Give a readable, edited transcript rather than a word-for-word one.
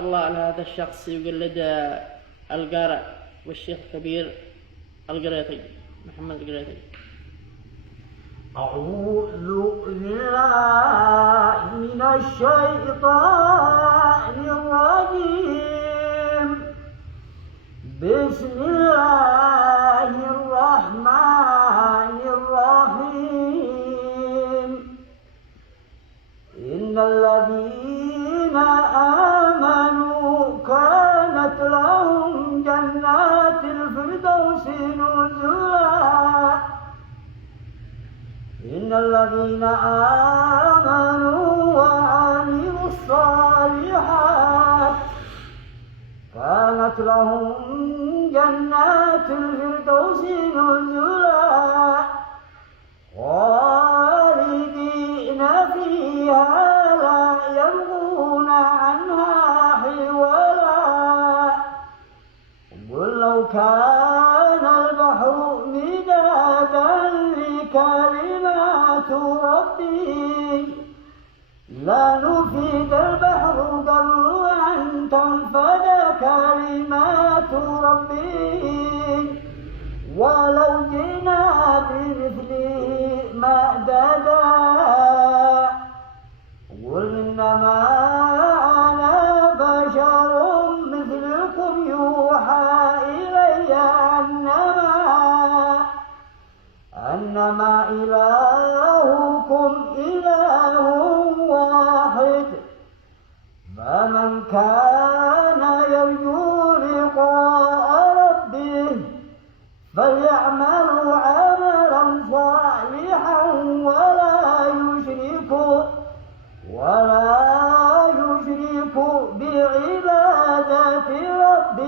الله على هذا الشخص يقلد القارئ والشيخ الكبير القريطي محمد القريطي. أعوذ بالله من الشيطان الرجيم. بسم الله الرحمن الرحيم. إن الذين آمنوا كانت لهم جنات الفردوس نزلا. إن الذين آمنوا وعملوا الصالحات كانت لهم جنات الفردوس نزلا خالدين فيها لا يبغون عنها حولا. قل لو كان البحر مدادا لكلمات ربي لنفد البحر قبل أن تنفد كلمات ربي ولو جئنا بمثله مددا. قل إنما أنا بشر مثلكم يوحى إلي أنما إلهكم إله واحد. فمن كان يرجو لقاء ربه فليعمل عملا صالحا ولا يشرك بعبادة ربه